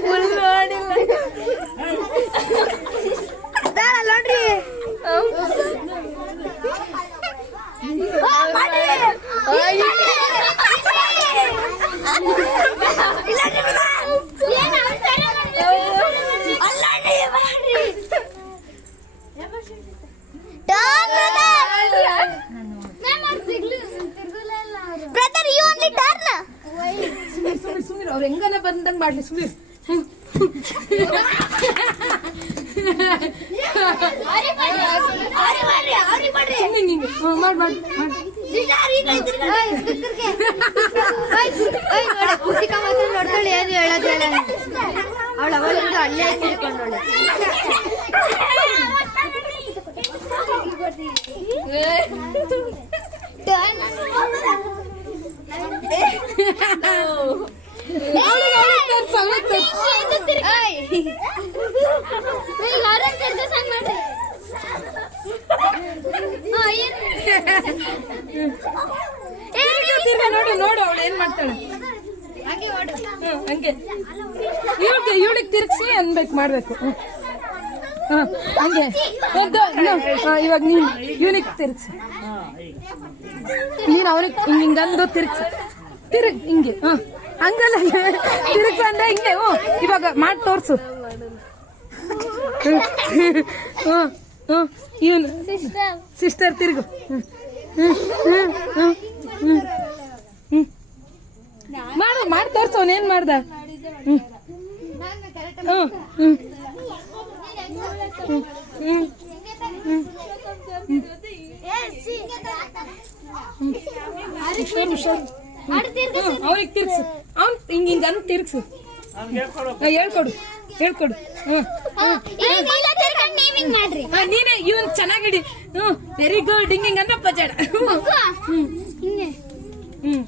full ನೋಡಿಲ್ಲ ನೋಡ್ರಿ ಅವ್ರು ಹೆಂಗನ ಬಂದಂಗ್ ಮಾಡ್ಲಿ ಸುಮ್ಮನೆ ನೋಡ್ತಾಳೆ ಏನು ಹೇಳೋದಿಲ್ಲ ಅವಳು ಅವಳಿಂದ ಅಲ್ಲೇ ತಿಳ್ಕೊಂಡೋಳೆ ನೋಡು ನೋಡು ಅವಳು ಏನ್ ಮಾಡ್ತಾಳೆ ಹಂಗೆ ಇವಳಿಗೆ ತಿರ್ಗಿಸಿ ಅನ್ಬೇಕು ಮಾಡ್ಬೇಕು ಹಂಗೆ ಇವಾಗ ನೀನ್ ಇವನಿಗೆ ತಿರ್ಗಿಸಿ ನೀನ್ ಅವ್ರಿಗೆ ಹಿಂಗಂದು ತಿರ್ಗಿಸಿ ಹಿಂಗೆ ಹಂಗಲ್ಲ ತಿರ್ಗಿಸ ಅಂದ್ರೆ ಹಿಂಗೆ ಇವಾಗ ಮಾಡಿ ತೋರ್ಸು ಇವನು ಸಿಸ್ಟರ್ ತಿರುಗು ಮಾಡು ಮಾಡಿ ತೋರ್ಸು ಅವನೇನ್ ಮಾಡ್ದ ಅವ್ರಿಗೆ ತಿರ್ಗ್ಸು ಅವ್ನ್ ಹಿಂಗ ಅಂತ ತಿರ್ಗ್ಸು ಹೇಳ್ಕೊಡು ಹೇಳ್ಕೊಡು ನೀನೇ ಇವನ್ ಚೆನ್ನಾಗಿಡಿ ವೆರಿ ಗುಡ್ ಹಿಂಗ ಅಂದ್ರೆ ಪಜಾಡ ಹ್ಮ್